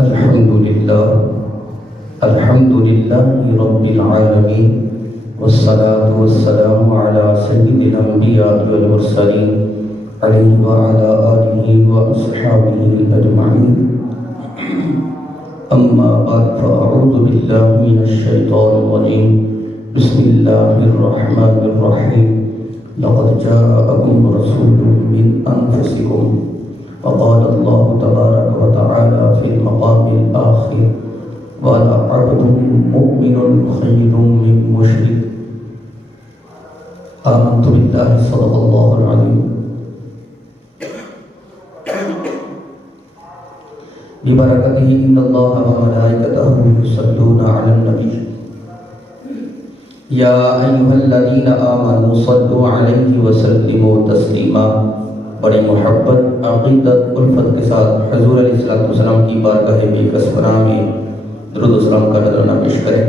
الحمد لله رب العالمين، والصلاة والسلام على سيد الأنبياء والمرسلين عليه وعلى آله وأصحابه أجمعين. أما بعد، فأعوذ بالله من الشيطان الرجيم. بسم الله الرحمن الرحيم. لقد جاءكم رسول من أنفسكم، وقال الله تبارك وتعالى في المقام الآخر: وَلَعَبْدٌ مُؤْمِنٌ خَيْرٌ مِّن مُّشْرِكٍ. آمنت بالله صدق الله العظيم. ببركته إن الله وملائكته يصلون على النبي يا أيها الذين آمنوا صلوا عليه وسلموا تسلیما. بڑی محبت، عقیدت، الفت کے ساتھ حضور علیہ السلام کی بارگاہ بے کس پناہ میں درود و سلام کا نذرانہ پیش کریں.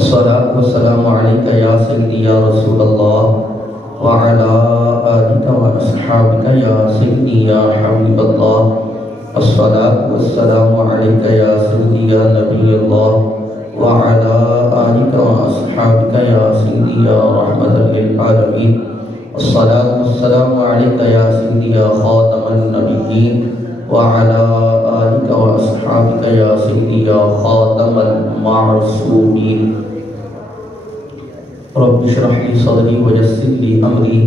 الصلاۃ والسلام علیک یا سیدی یا رسول اللہ، وعلی آلک واصحابک یا سیدی یا حبیب اللہ. الصلاۃ والسلام علیک یا سیدی یا نبی اللہ، وعلی آلک واصحابک یا سیدی یا رحمۃ للعالمین. الصلاۃ والسلام علیک یا سیدی یا خاتم النبیین، وعلى آلك وأصحابك يا سيدي يا خاتم المعصومين. رب اشرح لي صدري ويسر لي أمري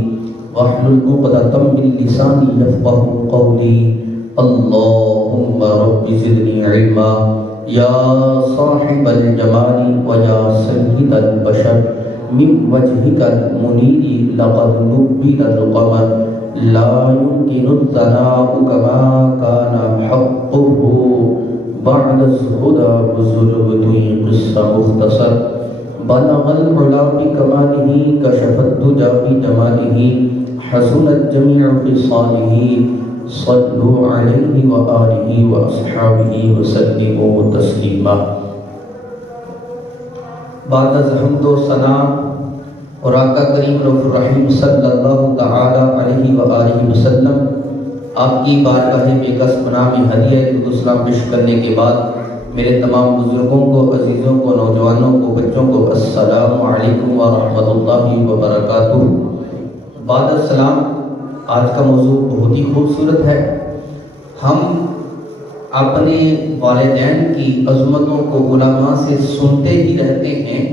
واحلل عقدة من لساني يفقهوا قولي. اللهم رب زدني علما يا صاحب الجمال ويا سيد البشر. من وجهك المنير لقد نبل القمر، لا يمكن الثناء كما كان حقه. بعد الهدى بزربتي قصة مختصر. بلغ العلا بكماله، كشف الدجى بجماله، حسنت جميع خصاله. صلوا عليه وآله وأصحابه وسلموا تسليما. بعد از حمد و ثنا اور آقا کریم رؤوف الرحیم صلی اللہ تعالی علیہ وآلہ وسلم آپ کی بارگاہ بے کس پناہ میں ہدیہ درود و سلام پیش کرنے کے بعد میرے تمام بزرگوں کو، عزیزوں کو، نوجوانوں کو، بچوں کو السلام علیکم ورحمۃ اللہ وبرکاتہ. بعد السلام، آج کا موضوع بہت ہی خوبصورت ہے. ہم اپنے والدین کی عظمتوں کو علماء سے سنتے ہی رہتے ہیں،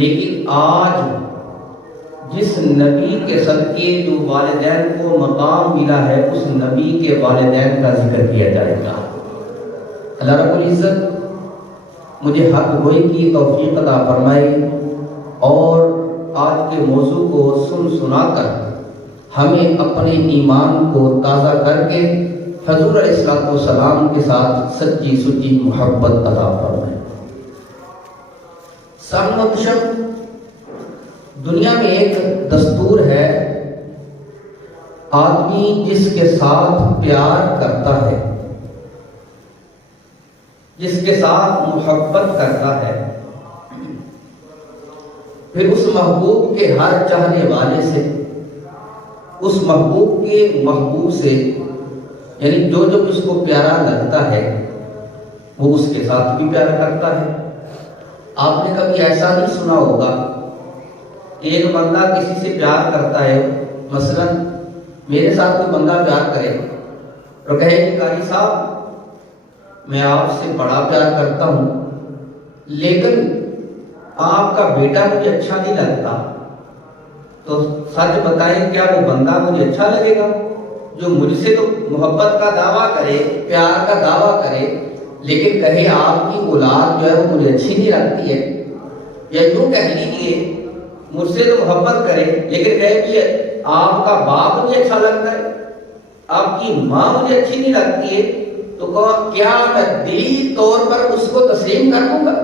لیکن آج جس نبی کے صدقے جو والدین کو مقام ملا ہے، اس نبی کے والدین کا ذکر کیا جائے گا. اللہ رب العزت مجھے حق گوئی کی توفیق عطا فرمائے اور آج کے موضوع کو سنا کر ہمیں اپنے ایمان کو تازہ کر کے حضور علیہ السلام کے ساتھ سچی سچی محبت عطا فرمائے. سامنے دنیا میں ایک دستور ہے، آدمی جس کے ساتھ پیار کرتا ہے، جس کے ساتھ محبت کرتا ہے، پھر اس محبوب کے ہر چاہنے والے سے، اس محبوب کے محبوب سے، یعنی جو اس کو پیارا لگتا ہے وہ اس کے ساتھ بھی پیار کرتا ہے. آپ نے کبھی ایسا نہیں سنا ہوگا، ایک بندہ کسی سے پیار کرتا ہے، مثلا میرے ساتھ کوئی بندہ پیار کرے اور کہے کہ قاری صاحب میں آپ سے بڑا پیار کرتا ہوں، لیکن آپ کا بیٹا مجھے اچھا نہیں لگتا. تو سچ بتائیں، کیا وہ بندہ مجھے اچھا لگے گا جو مجھ سے تو محبت کا دعویٰ کرے، پیار کا دعویٰ کرے، لیکن کہے آپ کی اولاد جو ہے وہ مجھے اچھی نہیں لگتی ہے؟ یا یوں کہہ لیجیے مجھ سے تو محبت کرے لیکن کہے کہ آپ کا باپ مجھے اچھا لگتا ہے، آپ کی ماں مجھے اچھی نہیں لگتی ہے، تو کیا میں دلی طور پر اس کو تسلیم کر لوں گا،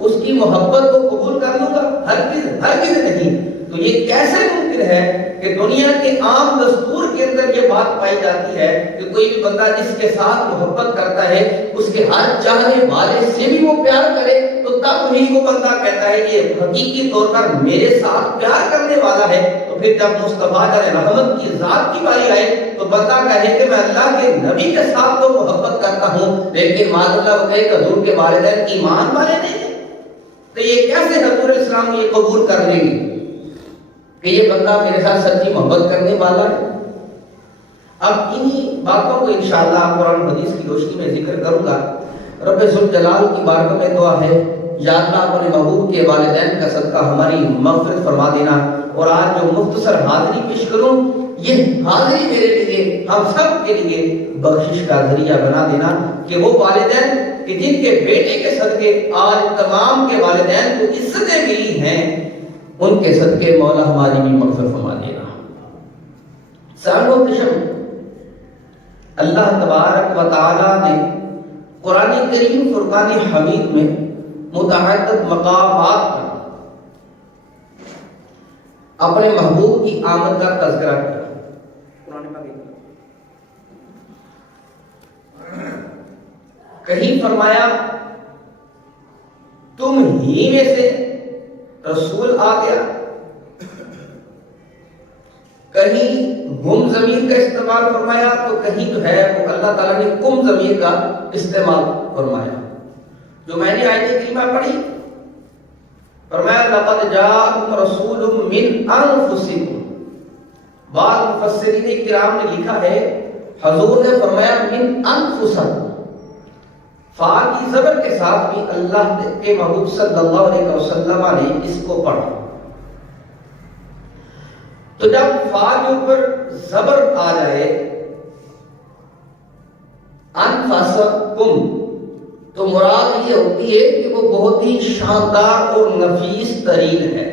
اس کی محبت کو قبول کر لوں گا؟ ہرگز نہیں. تو یہ کیسے ممکن ہے کہ دنیا کے عام دستور کے اندر یہ بات پائی جاتی ہے کہ کوئی بھی بندہ جس کے ساتھ محبت کرتا ہے اس کے ہر چاہنے والے سے بھی وہ پیار کرے، تو تب ہی وہ بندہ کہتا ہے یہ حقیقی طور پر میرے ساتھ پیار کرنے والا ہے. تو پھر جب مصطفیٰ رحمت کی ذات کی باری آئے تو بندہ کہے کہ میں اللہ کے نبی کے ساتھ تو محبت کرتا ہوں، لیکن معاذ اللہ وہ کہے کہ حضور کے والدین ایمان والے نہیں ہیں، تو یہ کیسے حضور اسلام یہ قبول کر لیں گے کہ یہ بندہ میرے ساتھ سچی محبت کرنے والا ہے؟ اب انہی باتوں کو انشاءاللہ قرآن حدیث کی روشنی میں ذکر کروں گا۔ رب ذوالجلال کی بارگاہ میں دعا ہے، یا اللہ اپنے محبوب کے والدین کا صدقہ ہماری مغفرت فرما دینا۔ اور آج جو مختصر حاضری پیش کروں، یہ حاضری میرے لیے، ہم سب کے لیے بخشش کا ذریعہ بنا دینا کہ وہ والدین کہ جن کے بیٹے کے صدقے آج تمام کے والدین کو عزتیں ملی ہیں، ان کے صدقے مولا ہماری بھی مغفرت فرما دینا۔ صاحب و قسم اللہ تبارک و تعالی نے قرآن کریم فرقان حمید میں متعدد مقامات پر اپنے محبوب کی آمد کا تذکرہ کیا۔ کہیں فرمایا تم ہی میں سے رسول آ گیا، کہیں ہم ضمیر کا استعمال فرمایا تو کہیں جو ہے وہ اللہ تعالیٰ نے کم ضمیر کا استعمال فرمایا۔ جو میں نے آیت کریمہ پڑھی، فرمایا لقد جاءکم رسول من انفسکم۔ بعض مفسرین کرام نے لکھا ہے حضور نے فرمایا من انفسکم، فا کی زبر کے ساتھ بھی اللہ کے محبوب صلی اللہ علیہ وسلم نے اس کو پڑھا۔ تو جب فا کے اوپر زبر آ جائے انفسکم، تو مراد یہ ہوتی ہے کہ وہ بہت ہی شاندار اور نفیس ترین ہے۔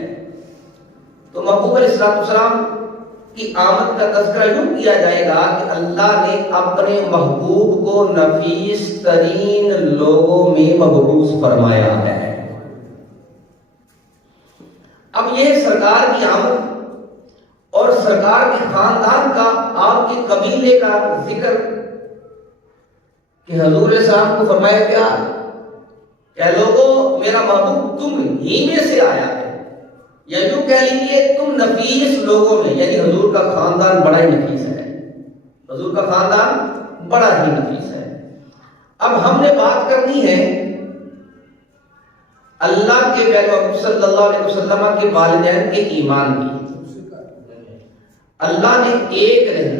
تو محبوب علیہ السلام کی آمد کا تذکرہ یوں کیا جائے گا کہ اللہ نے اپنے محبوب کو نفیس ترین لوگوں میں مبعوث فرمایا ہے۔ اب یہ سرکار کی آمد اور سرکار کے خاندان کا، آپ کے قبیلے کا ذکر کہ حضور السلام کو فرمایا کیا کہ لوگوں میرا محبوب تم ہی میں سے آیا ہے، یا یوں کہہ لیجیے تم نفیس لوگوں میں، یعنی حضور کا خاندان بڑا ہی نفیس ہے، حضور کا خاندان بڑا ہی نفیس ہے۔ اب ہم نے بات کرنی ہے اللہ کے پیغمبر صلی اللہ علیہ وسلم کے والدین کے ایمان کی۔ اللہ نے ایک نہیں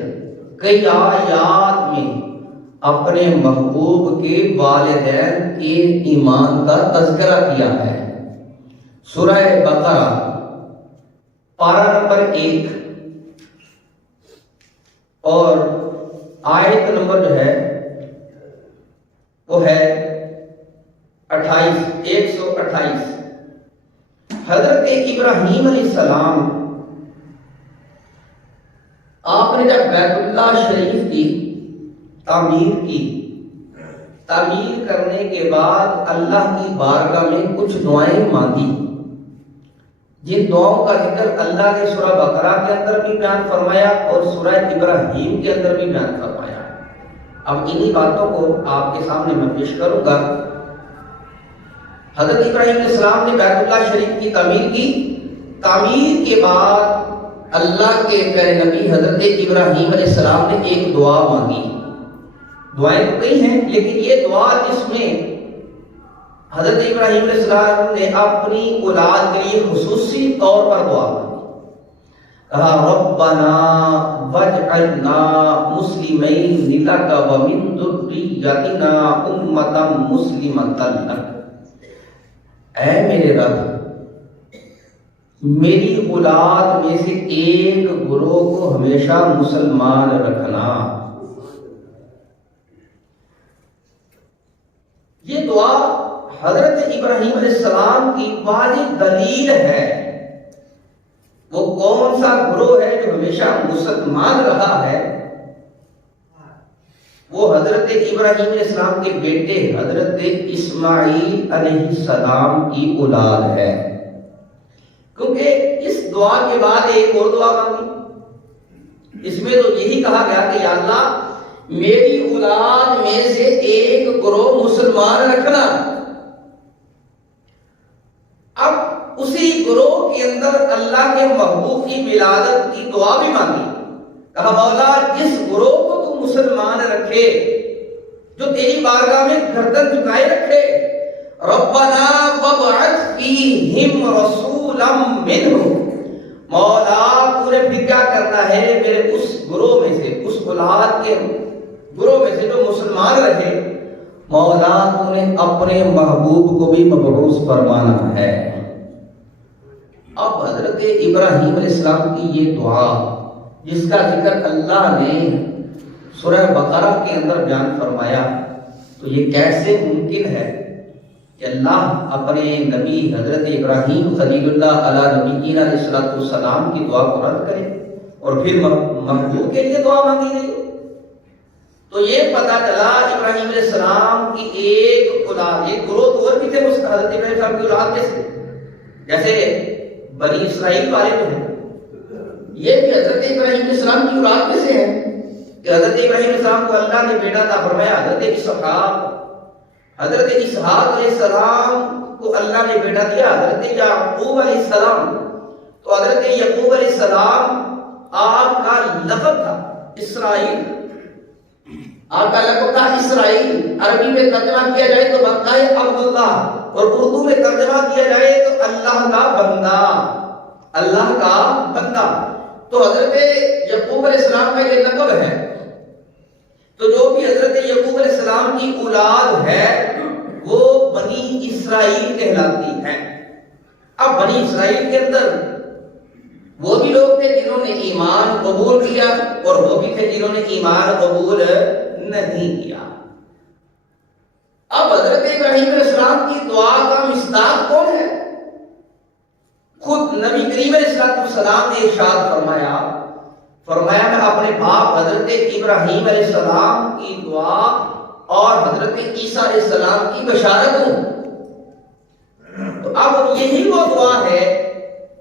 کئی آیات میں اپنے محبوب کے والدین کے ایمان کا تذکرہ کیا ہے۔ سورہ بقرہ پارہ نمبر 1 اور آیت نمبر جو ہے وہ ہے 128۔ حضرت ابراہیم علیہ السلام آپ نے جب بیت اللہ شریف کی تعمیر کرنے کے بعد اللہ کی بارگاہ میں کچھ دعائیں مانگی، جن دعاؤں کا ذکر اللہ نے سورہ بقرہ کے اندر بھی بیان فرمایا اور سورہ ابراہیم کے اندر بھی بیان فرمایا۔ اب انہی باتوں کو آپ کے سامنے میں پیش کروں گا۔ حضرت ابراہیم علیہ السلام نے بیت اللہ شریف کی تعمیر کی، تعمیر کے بعد اللہ کے پیارے نبی حضرت ابراہیم علیہ السلام نے ایک دعا مانگی۔ دعائیں تو کئی ہیں، لیکن یہ دعا جس میں حضرت ابراہیم علیہ السلام نے اپنی اولاد کے لیے خصوصی طور پر دعا مانگی، کہا ربنا واجعلنا مسلمین لک ومن ذریتنا امۃ مسلمۃ لک۔ اے میرے رب، میری اولاد میں سے ایک گروہ کو ہمیشہ مسلمان رکھنا۔ یہ دعا حضرت ابراہیم علیہ السلام کی واضح دلیل ہے۔ وہ کون سا گروہ ہے جو ہمیشہ مسلمان رہا ہے؟ وہ حضرت ابراہیم علیہ السلام کے بیٹے حضرت اسماعیل علیہ السلام کی اولاد ہے، کیونکہ اس دعا کے بعد ایک اور دعا مانگی، اس میں تو یہی کہا گیا کہ یا اللہ میری اولاد میں سے ایک گروہ مسلمان رکھنا۔ اب اسی گروہ کے اندر اللہ کے محبوب کی ولادت کی دعا بھی مانگی، کہا مولا جس گروہ کو تو مسلمان رکھے، جو تیری بارگاہ میں گردن جھکائے رکھے. ربنا وابعث فیہم رسولا منہم. مولا تو نے پھر کیا کرنا ہے میرے اس گروہ میں سے, اس اولاد کے گروہ میں سے جو مسلمان رہے, مولا تو نے اپنے محبوب کو بھی مبعوث فرمانا ہے. اب حضرت ابراہیم علیہ السلام کی یہ دعا جس کا ذکر اللہ نے سورہ بقرہ کے اندر بیان فرمایا, تو یہ کیسے ممکن ہے کہ اللہ اپنے نبی حضرت ابراہیم خلیل اللہ علیہ نبینا علیہ السلام کی دعا کو رد کرے اور پھر محبوب کے لیے دعا مانگی گئی؟ تو یہ پتہ چلا ابراہیم علیہ السلام کی ایک اولاد, ایک گروہ اور بھی تھے اس حضرت ابراہیم صاحب کی اولاد میں سے, جیسے بنی اسرائیل والے جو ہیں یہ بھی حضرت ابراہیم علیہ السلام کی اولاد میں سے ہیں کہ حضرت ابراہیم علیہ السلام کو اللہ نے بیٹا عطا فرمایا. حضرت اسحاق علیہ السلام کو اللہ نے بیٹا دیا, حضرت یعقوب علیہ السلام. تو حضرت یعقوب علیہ السلام آپ کا لقب تھا اسرائیل, آپ کا لقب تھا اسرائیل. عربی میں ترجمہ کیا جائے تو بنتا ہے عبداللہ, اور اردو میں ترجمہ کیا جائے تو اللہ کا بندہ, اللہ کا بندہ. تو حضرت یعقوب علیہ السلام کا یہ لقب ہے. تو جو بھی حضرت یعقوب علیہ السلام کی اولاد ہے وہ بنی اسرائیل کہلاتی ہے. اب بنی اسرائیل کے اندر وہ بھی لوگ تھے جنہوں نے ایمان قبول کیا اور وہ بھی تھے جنہوں نے ایمان قبول نہیں کیا. اب حضرت ابراہیم علیہ السلام کی دعا کا مصداق کون ہے؟ خود نبی کریم علیہ السلام نے ارشاد فرمایا میں اپنے باپ حضرت ابراہیم علیہ السلام کی دعا اور حضرت عیسیٰ علیہ السلام کی بشارت ہوں. تو اب یہی وہ دعا ہے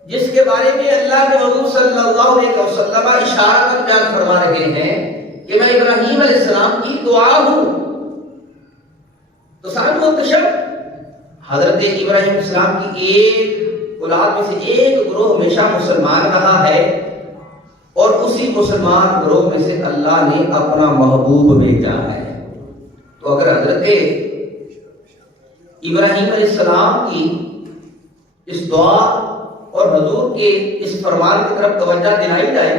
جس کے بارے میں اللہ کے حضور صلی اللہ علیہ وسلم اشارہ بیان فرما رہے ہیں کہ میں ابراہیم علیہ السلام کی دعا ہوں. تو ساتھ منتشر حضرت ابراہیم علیہ السلام کی ایک اولاد میں سے ایک گروہ ہمیشہ مسلمان رہا ہے, اور اسی مسلمان گروہ میں سے اللہ نے اپنا محبوب بھیجا ہے. تو اگر حضرت ابراہیم علیہ السلام کی اس دعا اور حضور کے اس فرمان کی طرف توجہ دلائی جائے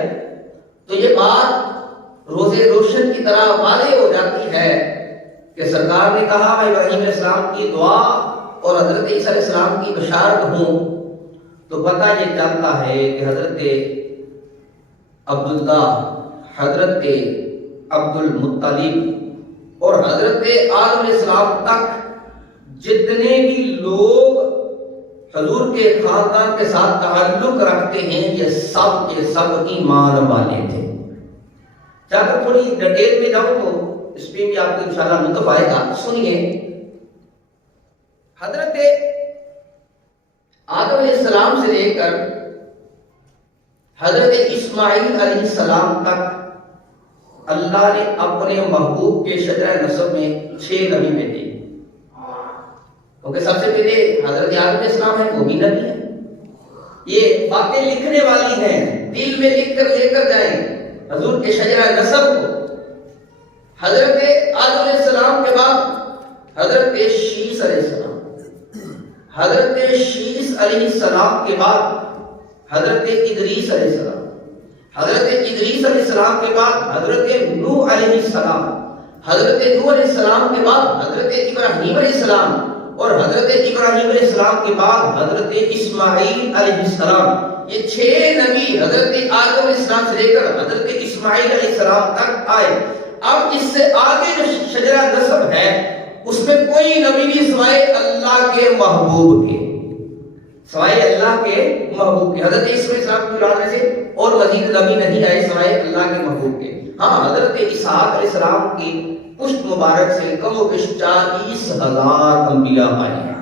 تو یہ بات روزے روشن کی طرح واضح ہو جاتی ہے کہ سرکار نے کہا میں ابراہیم علیہ السلام کی دعا اور حضرت عیسیٰ علیہ السلام کی بشارت ہوں. تو پتہ یہ چلتا ہے کہ حضرت عبداللہ, حضرت عبد المطلب اور حضرت آدم علیہ السلام تک جتنے بھی لوگ حضور کے خاندان کے ساتھ تعلق رکھتے ہیں یہ سب ایمان والے تھے. اگر تھوڑی ڈیٹیل میں جاؤں تو اس پہ بھی آپ کو انشاءاللہ لطف آئے گا. سنیے, حضرت آدم علیہ السلام سے لے کر حضرت اسماعیل علیہ السلام تک اللہ نے اپنے محبوب کے شجرہ نسب میں 6 نبی بھیجے. کیونکہ سب سے پہلے حضرت آدم علیہ السلام ہے, وہ بھی نبی ہے. یہ باتیں لکھنے والی ہیں, دل میں لکھ کر لے کر جائیں حضور کے شجرہ نسب کو. حضرت آدم علیہ السلام کے بعد حضرت شیس علیہ السلام, حضرت شیس علیہ السلام کے بعد حضرت ادریس علیہ السلام, حضرت ادریس علیہ السلام کے بعد حضرت نوح علیہ السلام, حضرت نوح علیہ السلام کے بعد حضرت ابراہیم علیہ السلام, اور حضرت ابراہیم علیہ السلام کے بعد حضرت اسماعیل علیہ السلام. یہ 6 نبی حضرت آدم علیہ السلام سے لے کر حضرت اسماعیل علیہ السلام تک آئے. اب اس سے آگے جو شجرہ نسب ہے اس میں کوئی نبی نہیں سوائے اللہ کے محبوب کے, سوائے اللہ کے محبوب کے. حضرت عیسیٰ علیہ السلام کی اولاد میں سے اور مزید نبی نہیں آئے سوائے اللہ کے محبوب کے. ہاں, حضرت اسحاق علیہ السلام کی پشت مبارک سے کم و بیش 40,000 انبیاء آئے ہیں.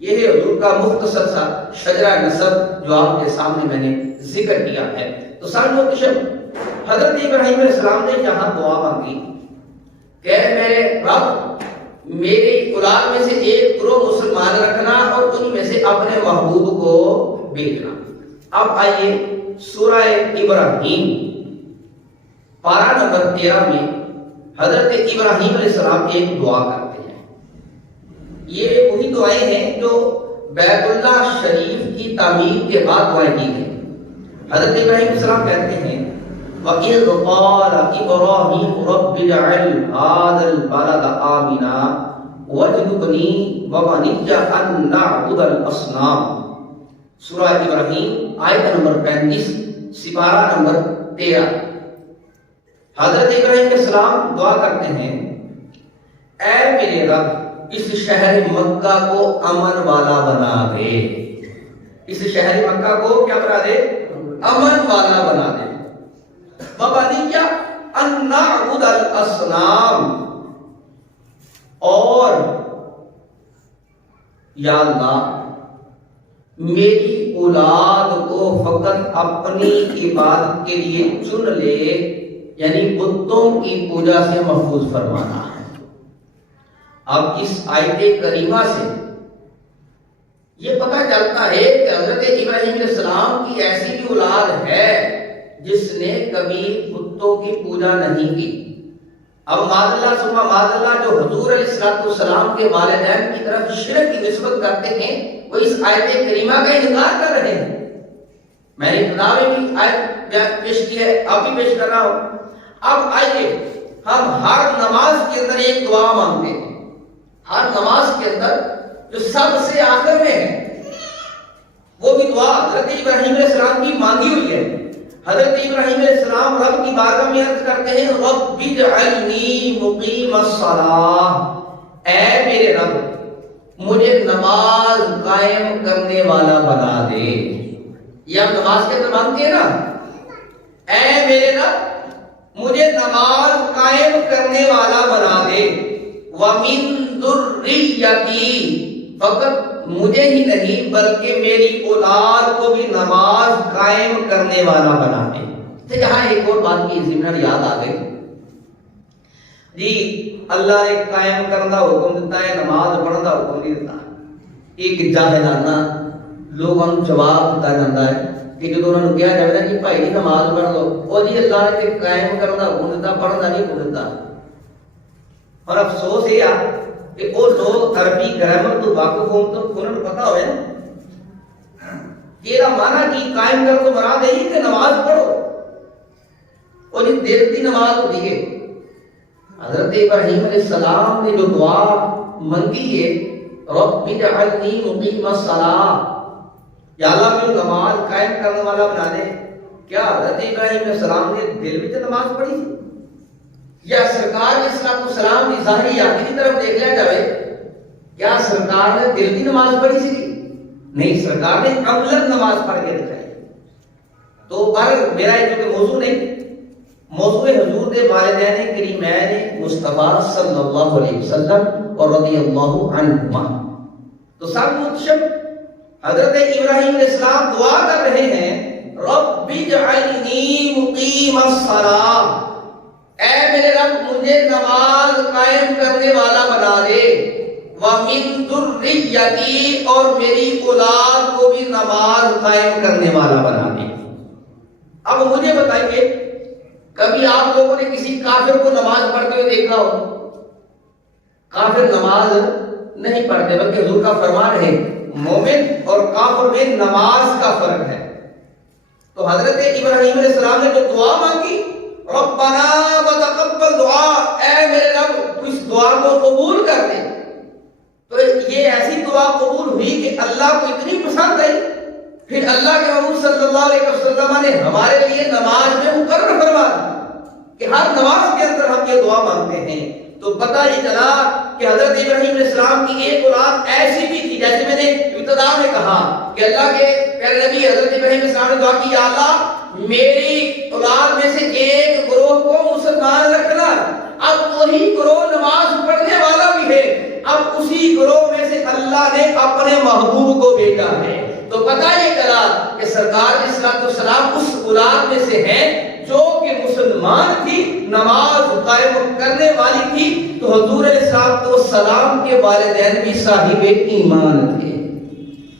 یہ ہے حضور کا مختصر سا شجرہ نسب جو آپ کے سامنے میں نے ذکر کیا ہے. تو سامنے حضرت ابراہیم علیہ السلام نے جہاں دعا مانگی کہ میرے رب میری اولاد میں سے ایک گروہ مسلمان رکھنا اور ان میں سے اپنے محبوب کو بھیجنا. اب آئیے سورہ ابراہیم پارہ نمبر 13 میں حضرت ابراہیم علیہ السلام ایک دعا کرتے ہیں. یہ وہی دعائیں ہیں جو بیت اللہ شریف کی تعمیر کے بعد دعائیں کی گئی. حضرت ابراہیم علیہ السلام کہتے ہیں وَإِذْ قَالَ إِبْرَاهِيمُ رَبِّ اجْعَلْ هَٰذَا الْبَلَدَ آمِنًا وَاجْنُبْنِي وَبَنِيَّ أَن نَّعْبُدَ الْأَصْنَامَ. سورہ ابراہیم آیت نمبر 35 سپارہ نمبر 13. حضرت ابراہیم علیہ السلام دعا کرتے ہیں اے میرے رب اس شہر مکہ کو امن والا بنا دے. اس شہر مکہ کو کیا بنا دے؟ امن والا بنا دے. وَبَنِيَّ أَن نَّعْبُدَ الْأَصْنَامَ. اور یا اللہ میری اولاد کو فقط اپنی عبادت کے لیے چن لے، یعنی بتوں کی پوجا سے محفوظ فرمانا ہے. اب اس آیت کریمہ سے یہ پتہ چلتا ہے کہ حضرت ابراہیم علیہ السلام کی ایسی بھی اولاد ہے جس نے کبھی بتوں کی پوجا نہیں کی. اب معاذ اللہ ثم معاذ اللہ جو حضور علیہ السلام کے والدین کی طرف شرک کی نسبت کرتے ہیں وہ اس آیت کریمہ کا انکار کر رہے ہیں. میں نے ابتدا میں بھی آیت پیش کی ہے، اب بھی پیش کر رہا ہوں. اب آئیے ہم ہر نماز کے اندر ایک دعا مانگتے ہیں. ہر نماز کے اندر جو سب سے آخر میں ہے وہ بھی دعا حضرت ابراہیم علیہ السلام کی مانگی ہوئی ہے. حضرت ابراہیم علیہ السلام رب کی بارگاہ میں عرض کرتے ہیں رب اجعلنی مقیم الصلاۃ. اے میرے رب مجھے نماز قائم کرنے والا بنا دے. یہ ہم نماز کے اندر مانگتے ہیں نا، اے میرے رب مجھے نماز قائم کرنے والا بنا دے. وَمِن ذُرِّيَّتِي. فقط مجھے ہی نہیں بلکہ میری اولاد کو بھی نماز قائم کرنے والا بنا دے. تو یہاں ایک اور بات کی ضمن یاد آ گئی جی. اللہ نے قائم کرنے کا حکم دیتا ہے، نماز پڑھنے کا حکم نہیں دیتا. ایک جاہلانہ لوگوں کو جواب دیتا جاتا ہے کہ جب انہوں نے کہا جائے نا کہ بھائی نماز پڑھ لو، اور جی اللہ نے قائم کرنے کا حکم دیتا، پڑھنا نہیں حکم دیتا. اور افسوس یہ آ کہ وہ لوگ عربی گرامر تو واقف ہوں تو انہوں نے پتا ہوئے نا کہ یہ مانا کہ قائم کر تو مراد ہے کہ نماز پڑھو، اور یہ دیر کی نماز ہوتی ہے. حضرت ابراہیم علیہ السلام نے جو دعا منگی ہے رب اجعلنی مقیم الصلاۃ، یا اللہ مجھے نماز قائم کرنے والا بنا دے. کیا حضرت ابراہیم علیہ السلام نے دل میں نماز پڑھی تھی، یا سرکار علیہ السلام کی ظاہری یادی کی طرف دیکھ لیا جائے کیا سرکار نے دل کی نماز پڑھی تھی؟ نہیں، سرکار نے عملاً نماز پڑھ کے دکھائی. تو پر میرا یہ جو موضوع نہیں، موضوع حضور دے والدین کریمین مصطفیٰ صلی اللہ علیہ وسلم اور رضی اللہ عنہما. تو سب متشب حضرت ابراہیم علیہ السلام دعا کر رہے ہیں رب اجعلنی مقیم الصلاۃ. اے میرے رب مجھے نماز قائم کرنے والا بنا دے. وَمِن ذُرِّيَّتِي. اور میری اولاد کو بھی نماز قائم کرنے والا بنا دے. اب مجھے بتائیے کبھی آپ لوگوں نے کسی کافر کو نماز پڑھتے ہوئے دیکھا ہو؟ کافر نماز نہیں پڑھتے، بلکہ حضور کا فرمان ہے مومن اور کافر میں نماز کا فرق ہے. تو حضرت ابراہیم علیہ السلام نے جو دعا مانگی ربنا وتقبل دعا، اے میرے رب تو اس دعا کو قبول کر دے. تو یہ ایسی دعا قبول ہوئی کہ اللہ کو اتنی پسند آئی، پھر اللہ کے محبوب صلی اللہ علیہ وسلم نے ہمارے لیے نماز میں مقرر فرما کہ ہر نماز کے اندر ہم یہ دعا مانگتے ہیں. تو پتہ یہ چلا کہ حضرت ابراہیم علیہ السلام کی ایک اولاد ایسی بھی تھی، جیسے میں نے ابتدا میں کہا کہ اللہ کے پیارے نبی حضرت ابراہیم علیہ السلام نے دعا کی یا اللہ میری اولاد میں سے ایک گروہ کو مسلمان رکھنا. اب وہی گروہ نماز پڑھنے والا بھی ہے، اب اسی گروہ میں سے اللہ نے اپنے محبوب کو بھیجا ہے. تو پتہ یہ چلا کہ سرکار علیہ السلام اس اولاد میں سے ہیں جو کہ مسلمان تھی، نماز قائم کرنے والی تھی. تو حضور علیہ السلام کے والدین بھی صاحب ایمان تھے.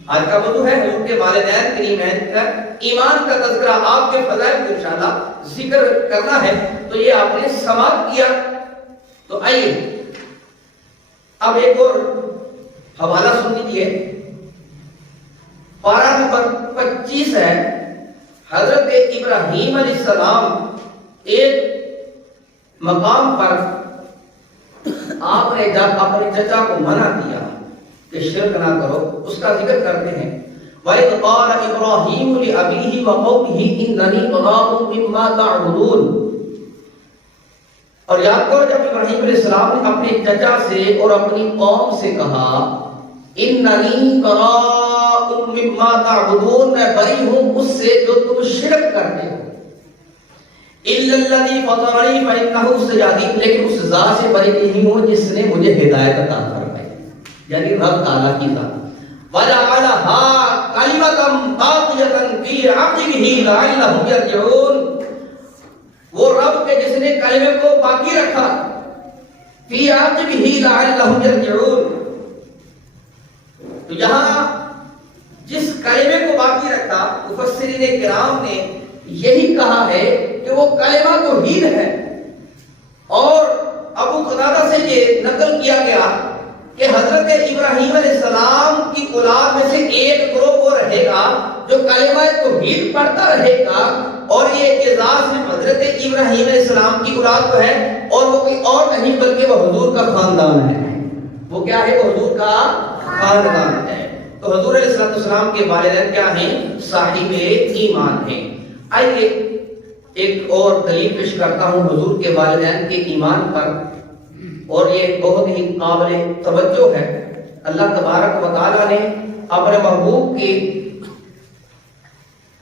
آج کا موضوع ہے حضور کے والدین کریمین کا ایمان کا تذکرہ. آپ کے فضائل کو انشاءاللہ ذکر کرنا ہے. تو یہ آپ نے سماعت کیا تو آئیے اب ایک اور حوالہ سن لیجیے، پارہ نمبر 25 ہے۔ حضرت ابراہیم علیہ السلام ایک مقام پر آپ نے جب اپنے چچا کو منع کیا کہ شرک نہ کرو، اس کا ذکر کرتے ہیں وَإِذْ قَالَ إِبْرَاهِيمُ لِأَبِيهِ وَقَوْمِهِ إِنَّنِي بَرَاءٌ مِّمَّا تَعْبُدُونَ۔ اور یاد کرو جب ابراہیم علیہ السلام نے اپنے چچا سے اور اپنی قوم سے کہا اِنَّنِي بَرَاءٌ مِّمَّا تَعْبُدُونَ، میں بری ہوں اس سے جو تم شرک کرتے ہو، إِلَّا الَّذِي فَطَرَنِي فَإِنَّهُ سَيَهْدِينِ، لیکن اس ذات سے بری نہیں ہوں جس نے مجھے ہدایت عطا فرمائی، یعنی رب تعالیٰ کی ذات۔ وَجَعَلَهَا كَلِمَةً بَاقِيَةً فِي عَقِبِهِ لَعَلَّهُمْ يَرْجِعُونَ، وہ رب کے جس نے کلمے کو باقی رکھا، فِي عَقِبِهِ لَعَلَّهُمْ يَرْجِعُونَ، تو یہاں جس کلمے کو باقی رکھا مفسرین کرام نے یہی کہا ہے کہ وہ کلمہ توحید ہے۔ اور ابو قتادہ سے یہ نقل کیا گیا کہ حضرت ابراہیم علیہ السلام کی اولاد میں سے ایک گروہ وہ رہے گا جو کلمہ توحید پڑھتا رہے گا، اور یہ اعزاز میں حضرت ابراہیم علیہ السلام کی اولاد کو ہے، اور وہ کوئی اور نہیں بلکہ وہ حضور کا خاندان ہے۔ وہ کیا ہے؟ وہ حضور کا خاندان ہے۔ تو حضور علیہ السلام کے والدین کیا ہیں؟ صاحب ایمان ہیں۔ آئیے ایک اور دلیل پیش کرتا ہوں حضور کے والدین کے ایمان پر، اور یہ بہت ہی قابل توجہ ہے۔ اللہ تبارک و تعالیٰ نے اپنے محبوب کے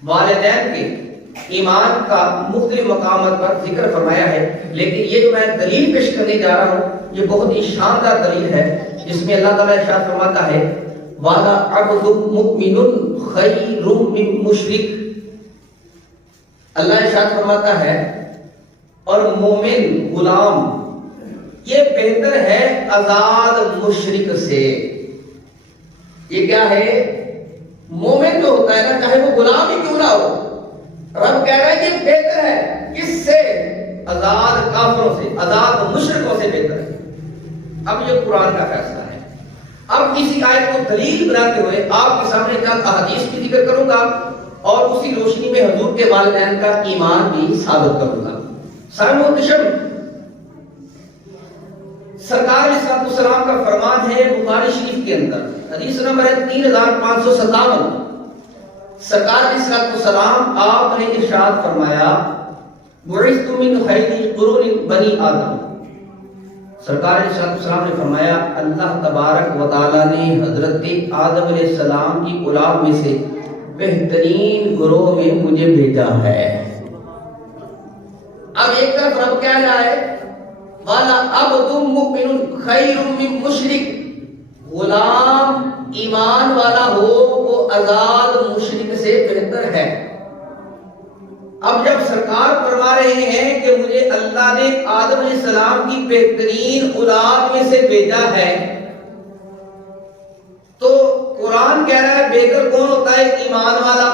والدین کے ایمان کا مختلف مقامات پر ذکر فرمایا ہے، لیکن یہ جو میں دلیل پیش کرنے جا رہا ہوں یہ بہت ہی شاندار دلیل ہے، جس میں اللہ تعالیٰ ارشاد فرماتا ہے وَلَعَبْدٌ مُؤْمِنٌ خَيْرٌ مِّن مُشْرِكٍ، اللہ ارشاد فرماتا ہے اور مومن غلام یہ بہتر ہے آزاد مشرک سے۔ یہ کیا ہے؟ مومن جو ہوتا ہے نا، چاہے وہ غلام ہی کیوں نہ ہو، رب کہہ رہا ہے کہ بہتر ہے کس سے؟ آزاد کافروں سے، آزاد مشرکوں سے بہتر ہے۔ اب یہ قرآن کا فیصلہ ہے۔ اب اسی آیت کو دلیل بناتے ہوئے آپ کے سامنے چند احادیث کی ذکر کروں گا، اور اسی روشنی میں حضور کے والدین کا ایمان بھی ثابت کروں گا۔ سامعین محترم، سرکار علیہ السلام کا فرمان ہے بخاری شریف کے اندر، حدیث نمبر ہے 3557۔ سرکار علیہ السلام آپ نے ارشاد فرمایا بعثت من خیر قرون بنی آدم، سرکار علیہ السلام نے فرمایا اللہ تبارک و تعالی نے حضرت آدم علیہ السلام کی اولاد میں سے بہترین گروہ میں مجھے بھیجا ہے۔ اب ایک طرف رب کہہ رہا ہے وَلَعَبْدٌ مُؤْمِنٌ خَيْرٌ مِّن مُشْرِكٍ، غلام ایمان والا ہو وہ آزاد مشرک سے بہتر ہے۔ اب جب سرکار فرما رہے ہیں کہ مجھے اللہ نے آدم علیہ السلام کی بہترین اولاد میں سے بھیجا ہے، تو قرآن کہہ رہا ہے بہتر کون ہوتا ہے؟ ایمان والا۔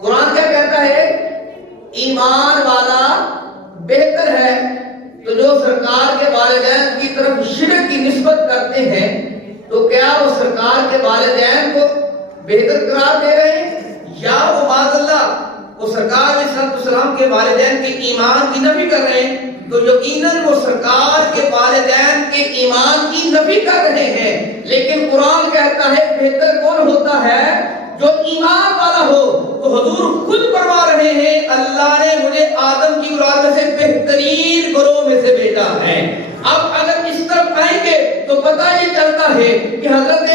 قرآن کیا کہتا ہے؟ ایمان والا بہتر ہے۔ تو جو سرکار کے والدین کی طرف شرک کی نسبت کرتے ہیں تو کیا وہ سرکار کے والدین کو بہتر قرار دے رہے ہیں، یا وہ معاذ اللہ وہ سرکار علیہ السلام کے والدین کے ایمان کی نفی کر رہے ہیں؟ تو یقیناً وہ سرکار کے والدین کے ایمان کی نفی کر رہے ہیں۔ لیکن قرآن کہتا ہے بہتر کون ہوتا ہے؟ جو ایمان والا ہو۔ تو حضور خود فرما رہے ہیں اللہ نے مجھے آدم کی اولاد میں سے بہترین گروہ میں سے بھیجا ہے۔ اب اگر اس طرف آئیں گے تو پتہ یہ چلتا ہے کہ حضرت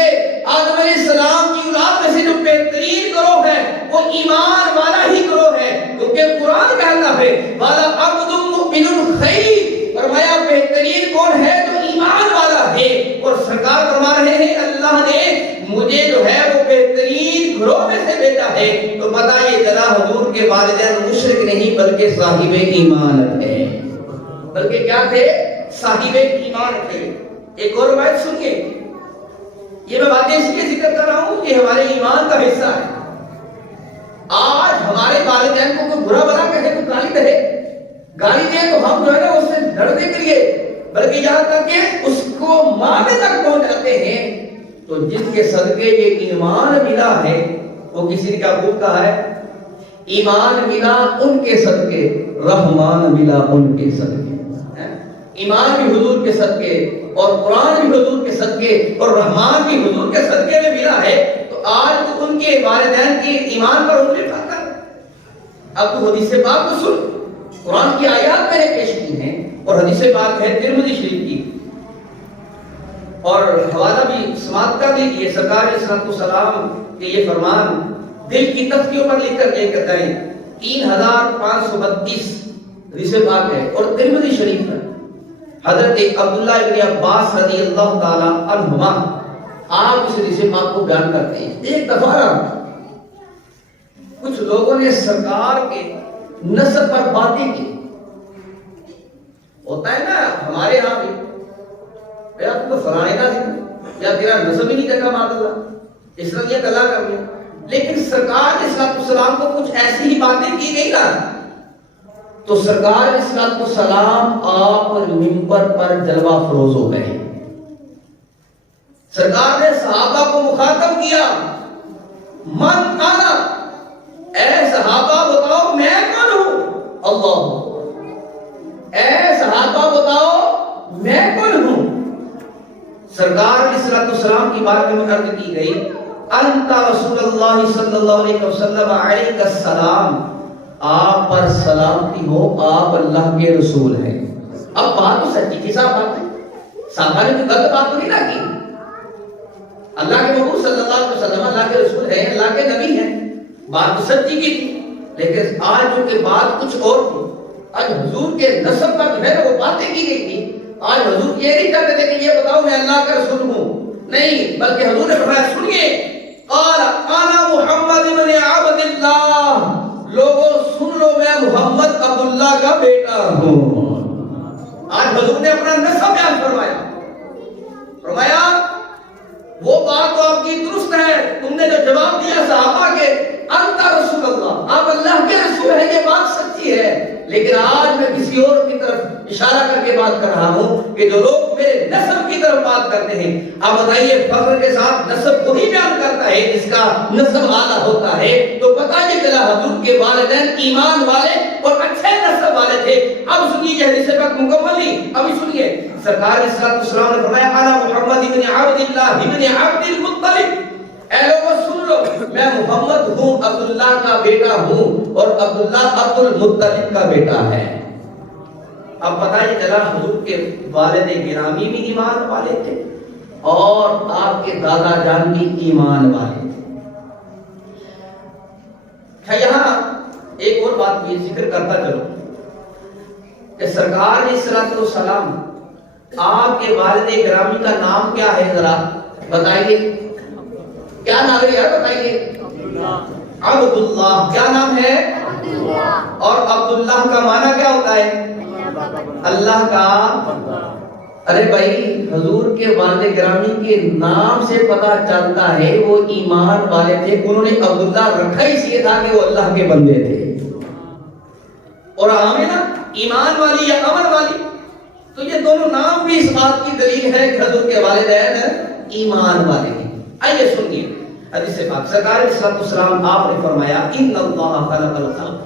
آدم علیہ السلام کی اولاد میں سے جو بہترین گروہ ہے وہ ایمان والا ہی گروہ ہے، کیونکہ قرآن کہتا ہے وَلَعَبْدٌ مُؤْمِنٌ خَيْرٌ، فرمایا بہترین کون ہے؟ جو ایمان والا ہے۔ اور سرکار فرما رہے ہیں اللہ نے مجھے جو ہے وہ بہترین گروہ میں سے بھیجا ہے۔ تو پتہ یہ چلا حضور کے والدین مشرک نہیں بلکہ صاحب ایمان تھے، بلکہ کیا تھے؟ صاحب ایمان تھے۔ ایک اور روایت سنیے، یہ میں باتیں اس لیے ذکر کر رہا ہوں کہ ہمارے ایمان کا حصہ ہے۔ آج ہمارے والدین کو کوئی برا بلا کہے، کوئی گالی کہے گالی دے تو ہم جو ہے نا اس سے لڑنے کے لیے بلکہ یہاں تک کہ اس کو مارنے تک پہنچ جاتے ہیں. تو جن کے صدقے یہ ایمان ملا ہے, وہ کسی نے کیا خوب کہا ہے, ایمان ملا ان کے صدقے, رحمان ملا ان کے صدقے. ایمان بھی حضور کے صدقے اور قرآن بھی حضور کے صدقے اور رحمان بھی حضور کے صدقے میں ملا ہے. تو آج تو ان کے والدین کے ایمان پر حضور پھاتا ہے. اب تو حدیث پاک کو سن, قرآن کی آیات میں نے پیش کی ہیں اور حدیث پاک ہے ترمذی شریف کی, اور حوالہ بھی سماعت کر لیجیے. سرکار علیہ السلام کے یہ فرمان دل کی تختیوں پر لکھ کر لے کر گئے. 3532 حدیث پاک ہے اور ترمذی شریف ہے. حضرت عبداللہ ابن عباس رضی اللہ تعالی عنہما آپ اس حدیث پاک کو بیان کرتے ہیں. ایک دفعہ کچھ لوگوں نے سرکار کے نسب پر باتیں کی. ہوتا ہے نا ہمارے یہاں بھی, یا تو فلانے کا ذکر یا تیرا نسب ہی نہیں دیکھا معاذ اللہ, اس طرح یہ گلا کر لیا. لیکن سرکار علیہ السلام کو کچھ ایسی ہی باتیں کی گئی نا, تو سرکار علیہ السلام آپ منبر پر جلوہ فروز ہو گئے. سرکار نے صحابہ کو مخاطب کیا, من انا, اے صحابہ بتاؤ میں کون ہوں. اللہ, اے صحابہ بتاؤ میں کون ہوں. سرکار علیہ السلام کی بارے میں عرض کی گئی, انت رسول اللہ صلی اللہ علیہ وسلم علیک السلام, آپ پر سلامتی ہو, آپ اللہ کے رسول ہیں. اب بات تو سچی کی صاحب بات ہے, صحابہ نے تو غلط بات تو نہیں نہ کی. اللہ کے محبوب صلی اللہ علیہ وسلم اللہ کے رسول ہیں, اللہ کے نبی ہیں, بات تو سچی کی تھی. لیکن آج جو کہ بات کچھ اور تھی. آج حضور کے نسب پر جو ہے وہ باتیں کی گئی تھی. آج حضور یہ نہیں کہتے تھے کہ یہ بتاؤ میں اللہ کا رسول ہوں, نہیں, بلکہ حضور نے فرمایا سنیے, قال انا محمد بن عبد اللہ, لوگوں سن لو میں محمد عبداللہ کا بیٹا ہوں. آج حضور نے اپنا نسب بیان فرمایا. فرمایا وہ بات تو آپ کی درست ہے, تم نے جو جواب دیا صحابہ کے انت رسول اللہ, آپ اللہ کے رسول ہیں, یہ بات سچی ہے. لیکن آج میں کسی اور کی طرف اشارہ کر کے بات کر رہا ہوں کہ جو لوگ میرے نسب کی طرف بات کرتے ہیں, آپ بتائیے فخر کے ساتھ نسب وہی بیان کرتا ہے جس کا نسب اعلیٰ ہوتا ہے. تو بتائیے چلا حضور کے والدین ایمان والے اور اچھے نسب والے تھے. اب سنیے یہ حدیث پاک مکمل نہیں, ابھی سنیے. سرکار علیہ السلام نے فرمایا انا محمد بن عبد اللہ بن عبد المطلب, اے لوگوں سن لو میں محمد ہوں, عبداللہ کا بیٹا ہوں, اور عبداللہ عبد المطلب کا بیٹا ہے. اب بتائیے چلا حضور کے والد گرامی بھی ایمان والے تھے اور آپ کے دادا جان بھی ایمان والے تھے. یہاں ایک اور بات بھی ذکر کرتا چلو کہ سرکار علیہ السلام آپ کے والد گرامی کا نام کیا ہے, ذرا بتائیے کیا نام ہے یار, بتائیے. عبداللہ, کیا نام ہے؟ اور عبداللہ کا معنی کیا ہوتا ہے؟ اللہ کا. ارے بھائی حضور کے والد گرامی کے نام سے پتا چلتا ہے وہ ایمان والے تھے. انہوں نے عبداللہ رکھا اس لیے تھا کہ وہ اللہ کے بندے تھے. اور آمینہ ایمان والی یا امن والی, تو یہ دونوں نام بھی اس بات کی دلیل ہے کہ حضور کے والدین ایمان والے ہیں. آئیے سنیے حدیث پاک. سرکار علیہ السلام آپ نے فرمایا ان اللہ خلق الخلق,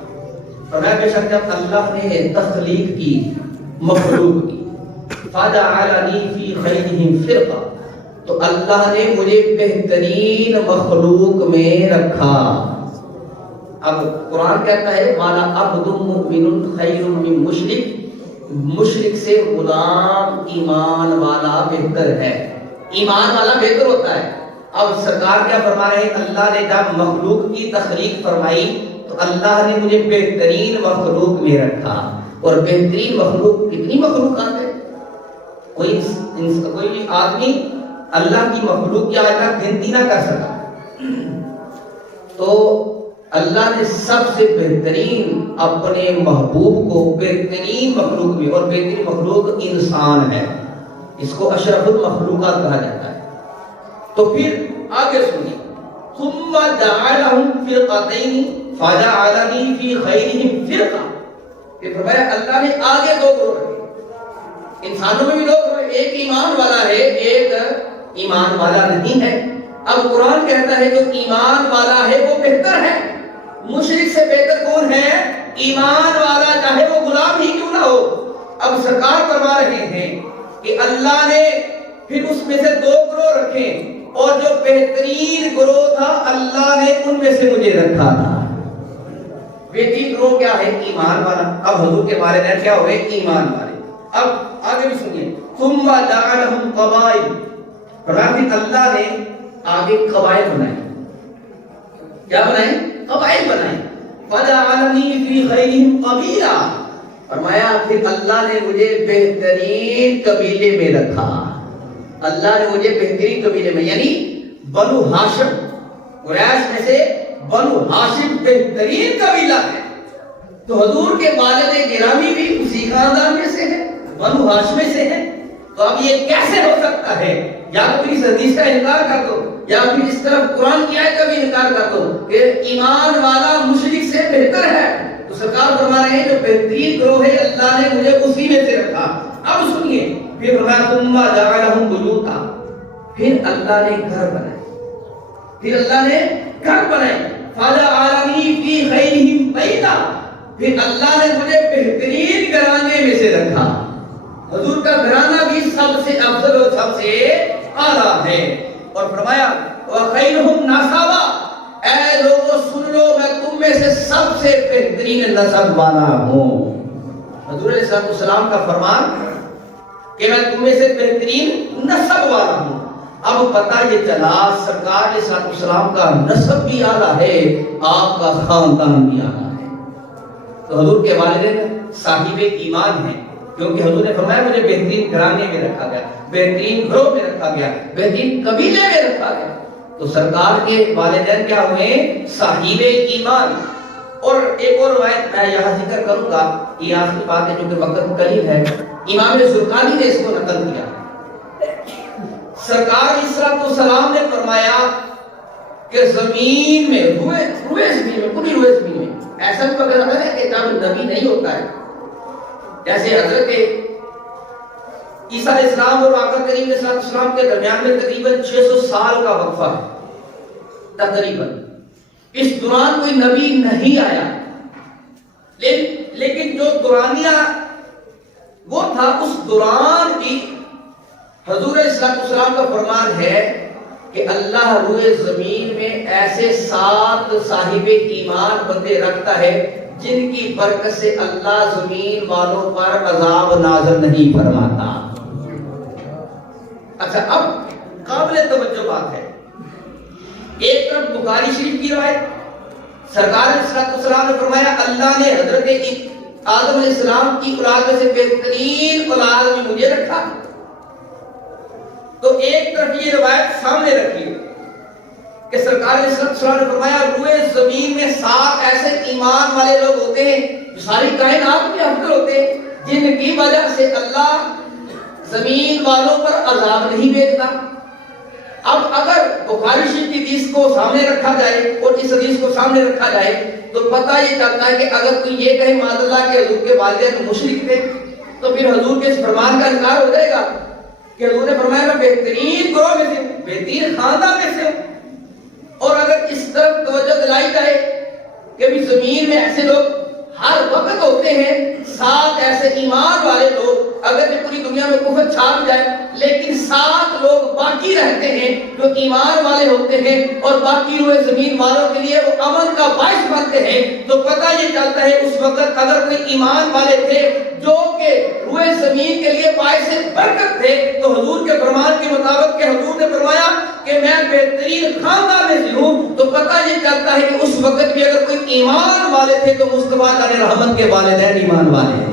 فرمایا بے شک جب اللہ نے تخلیق کی, مخلوق کی, فجعلنی فی خیرہم فرقہ, تو اللہ نے مجھے بہترین مخلوق میں رکھا. اب قرآن کہتا ہے والا عبد مؤمن خیر من مشرک, مشرک سے غلام ایمان والا بہتر ہے, ایمان والا بہتر ہوتا ہے. اب سرکار کیا فرما رہے ہیں, اللہ نے جب مخلوق کی تخلیق فرمائی تو اللہ نے مجھے بہترین مخلوق میں رکھا. اور بہترین مخلوق کتنی مخلوقات ہے, کوئی بھی آدمی اللہ کی مخلوق کی آج تک گنتی نہ کر سکا. تو اللہ نے سب سے بہترین اپنے محبوب کو بہترین مخلوق میں, اور بہترین مخلوق انسان ہے, اس کو اشرف المخلوقات کہا جاتا ہے. تو پھر آگے سنیے, ثم جعلهم فرقتين فجعلني في خيرهم فرقة, کہ فرمایا اللہ نے آگے دو گروہ رکھے، انسانوں میں بھی دو گروہ، ایک ایمان والا ہے، ایک ایمان والا نہیں ہے۔ اب قرآن کہتا ہے جو ایمان والا ہے وہ بہتر ہے، مشرک سے بہتر کون ہے؟ ایمان والا، چاہے وہ غلام ہی کیوں نہ ہو۔ اب سرکار فرما رہے ہیں کہ اللہ نے پھر اس میں سے دو گروہ رکھے، اور جو بہترین گروہ تھا اللہ نے ان میں سے مجھے رکھا تھا۔ بہترین گروہ کیا ہے؟ ایمان والا۔ اب حضور کے والدین کیا ہوئے؟ ایمان والے۔ اب آگے بھی سنیے، ثم جعلهم قبائل، پھر اللہ نے آگے قبائل بنائے۔ کیا بنائے؟ قبائل بنائے۔ فجعلنی فی خیرہم قبیلہ، فرمایا پھر اللہ نے مجھے بہترین قبیلے میں رکھا۔ اللہ نے مجھے بہترین قبیلے میں، یعنی بنو ہاشم، قریش میں سے بنو ہاشم بہترین قبیلہ ہے۔ تو حضور کے والد گرامی بھی اسی خاندان میں سے ہیں، بنو ہاشم میں سے ہیں۔ تو اب یہ کیسے ہو سکتا ہے؟ یا تو پھر اس حدیث کا انکار کر دو، یا پھر اس طرف قرآن کی آیت کا بھی انکار کر دو کہ ایمان والا مشرک سے بہتر ہے۔ تو سرکار فرما رہے ہیں جو بہترین گروہ ہے اللہ نے مجھے اسی میں سے رکھا۔ اب سنیے، پھر فرمایا ثم جعلهم بیوتا، پھر اللہ نے گھر بنائے، پھر اللہ نے گھر بنائے۔ فجعلنی فی خیرہم بیتا، پھر اللہ نے مجھے بہترین گھرانے میں سے رکھا۔ حضور کا گھرانہ بھی سب سے افضل اور سب سے اعلیٰ ہے۔ اور فرمایا وَخَيْرُهُمْ نَسَبًا، اے لوگوں سن لو میں تم میں سے سب سے بہترین نسب والا ہوں۔ حضور علیہ السلام کا فرمان کہ میں تم میں سے بہترین نسب والا ہوں۔ اب پتہ یہ چلا سرکار علیہ السلام کا نسب بھی اعلیٰ ہے، آپ کا خاندان بھی اعلیٰ ہے۔ تو حضور کے والدین صاحب ایمان ہیں، کیونکہ حضور نے فرمایا مجھے بہترین گھرانے میں رکھا گیا، بہترین گروہ میں رکھا گیا، بہترین قبیلے میں رکھا گیا۔ تو سرکار کے والدین کیا ہوئے؟ صاحب ایمان۔ اور ایک اور روایت میں یہاں ذکر کروں گا، یہ آخری بات ہے جو کہ وقت قلیل ہے، امام زرقانی نے اس کو نقل کیا۔ سرکار علیہ السلام نے فرمایا کہ زمین میں، روئے زمین میں، پوری روئے زمین میں، ایسا بھی وغیرہ ہے کہ جب نبی نہیں ہوتا ہے، جیسے حضرت عیسیٰ علیہ السلام اور آقا کریم علیہ السلام کے درمیان میں تقریباً 600 سال کا وقفہ ہے تقریباً۔ اس دوران کوئی نبی نہیں آیا، لیکن جو دورانیہ وہ تھا، اس دوران کی حضور علیہ السلام کا فرمان ہے کہ اللہ روئے زمین میں ایسے 7 صاحب ایمان بندے رکھتا ہے جن کی برکت سے اللہ زمین والوں پر عذاب نازل نہیں فرماتا۔ اچھا، اب قابل توجہ بات ہے، ایک طرف بخاری شریف کی روایت، سرکار علیہ السلام نے فرمایا اللہ نے حضرت آدم علیہ السلام کی اولاد میں سے بہترین اولاد میں مجھے رکھا۔ تو ایک طرف یہ روایت سامنے رکھیے کہ سرکار علیہ السلام نے فرمایا روئے زمین میں 7 ایسے ایمان والے لوگ ہوتے ہیں جو ساری کائنات میں افضل ہوتے ہیں، جن کی وجہ سے اللہ زمین والوں پر عذاب نہیں بھیجتا۔ اب اگر بخاری شریف کی حدیث کو سامنے رکھا جائے اور اس حدیث کو سامنے رکھا جائے تو پتہ یہ چلتا ہے کہ اگر کوئی یہ کہے معاذ اللہ کہ حضور کے والدین مشرک تھے تو پھر حضور کے اس فرمان کا انکار ہو جائے گا کہ حضور نے فرمایا میں بہترین گروہ میں سے ہوں، بہترین خاندان میں سے ہوں۔ اور اگر اس طرف توجہ دلائی جائے کہ بھی زمین میں ایسے لوگ ہر وقت ہوتے ہیں، 7 ایسے ایمان والے لوگ، اگر پوری دنیا میں کفر چھا بھی جائے لیکن 7 لوگ باقی رہتے ہیں جو ایمان والے ہوتے ہیں اور باقی ہوئے زمین والوں کے لیے وہ امن کا باعث بنتے ہیں، تو پتہ یہ چلتا ہے اس وقت اگر کوئی ایمان والے تھے جو کہ روئے زمین کے لیے باعث برکت تھے تو حضور کے فرمان کے مطابق کہ حضور نے فرمایا کہ میں بہترین خاندان میں سے ہوں، تو پتہ یہ چلتا ہے کہ اس وقت بھی اگر کوئی ایمان والے تھے تو مصطفیٰ علیہ رحمت کے والدین ایمان والے ہیں۔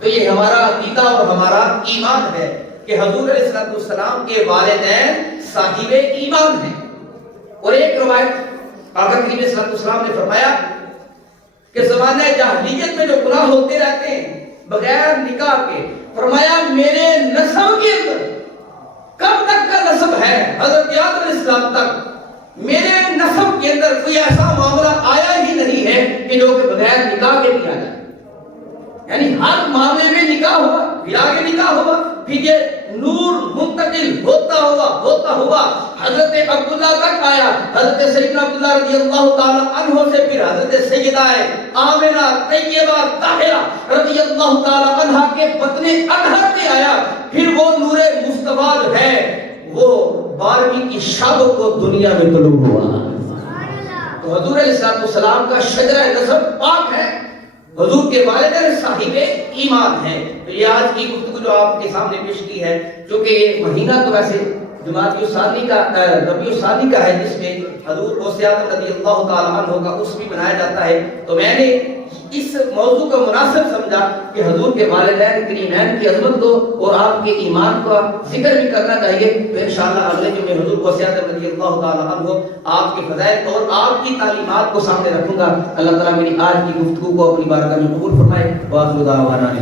تو یہ ہمارا عقیدہ اور ہمارا ایمان ہے کہ حضور علیہ السلام کے والدین صاحب ایمان ہیں۔ اور ایک روایت آقا کریم صلی اللہ علیہ وسلم نے فرمایا کہ زمانہ جاہلیت میں جو گناہ ہوتے رہتے ہیں بغیر نکاح کے، فرمایا میرے نسب کے اندر کب تک کا نسب ہے؟ حضرت آدم علیہ السلام تک میرے نسب کے اندر کوئی ایسا معاملہ آیا ہی نہیں ہے کہ جو کہ بغیر نکاح کے کیا جائے، یعنی ہر معاملے میں نکاح ہوا، پھر آگے نکاح ہوا، پھر یہ نور منتقل ہوتا ہوا حضرت عبداللہ تک آیا، حضرت سیدنا عبداللہ رضی اللہ تعالی عنہ سے پھر حضرت سیدہ آمنہ طیبہ طاہرہ رضی اللہ تعالی عنہ کے بطن اطہر میں آیا، پھر وہ نور مستفاد ہے، وہ 12ویں کی شب کو دنیا میں طلوع ہوا۔ تو حضور علیہ السلام کا شجرہ نسب پاک ہے، حضور کے والدین صاحب ایمان ہیں۔ تو یہ آج کی گفتگو جو آپ کے سامنے پیش کی ہے، جو کہ یہ مہینہ تو ویسے جمادی الثانی کا ربیع الثانی کا ہے، جس میں حضور غوث اعظم رضی اللہ تعالی عنہ کا عرس بھی منایا جاتا ہے، تو میں نے اس موضوع کو مناسب سمجھا کہ حضور کے والدین کریمین کی عظمت کو اور آپ کے ایمان کا ذکر بھی کرنا چاہیے۔ تو انشاءاللہ اگلے جمعے حضور غوث اعظم رضی اللہ تعالی عنہ آپ کے فضائل اور آپ کی تعلیمات کو سامنے رکھوں گا۔ اللہ تعالیٰ میری آج کی گفتگو کو اپنی بارگاہ میں قبول فرمائے۔ وآخر دعوانا